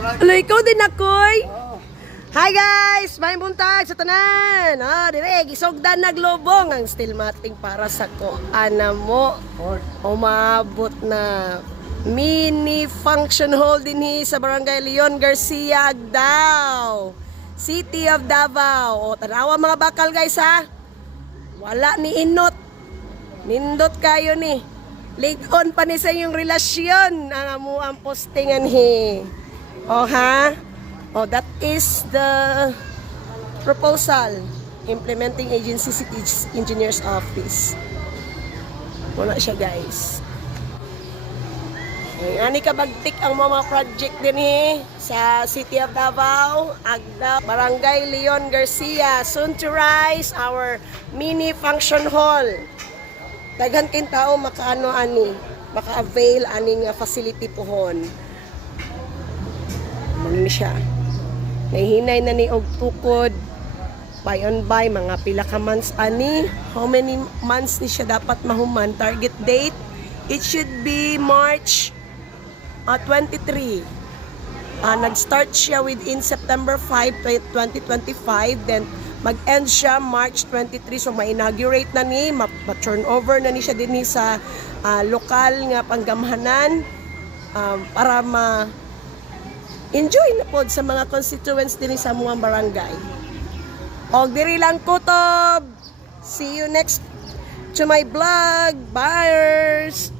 Alo, ikaw din ako'y. Hi guys! May buntag sa tanan! Dire, gisogdan naglobong ang steel mating para sa ko. Ana mo, umabot na mini function hall dinhi sa Barangay Leon Garcia, Agdao. City of Davao. O, tanawa mga bakal guys ha. Wala ni inot. Nindot kayo ni. Ligon pa ni sa inyong relasyon. Ang amo ang postingan hi. O ha? Oh, that is the proposal. Implementing Agency City Engineers Office. Wala siya guys. Ay, ani ka bagtik ang mga project din sa City of Davao, Agdao, Barangay Leon Garcia. Soon to rise our mini function hall. Daghan kin tao maka-avail ani nga facility pohon. Mali siya. Nahihinay na ni og tukod by on by mga pila ka months ani. How many months ni siya dapat mahuman? Target date, it should be March 23. Nag-start siya within September 5, 2025. Then mag-end siya March 23. So ma-inaugurate na ni, ma-turnover na ni siya din sa lokal nga panggamhanan para enjoy na po sa mga constituents din sa mga barangay. Og diri lang kutob. See you next to my vlog. Bye!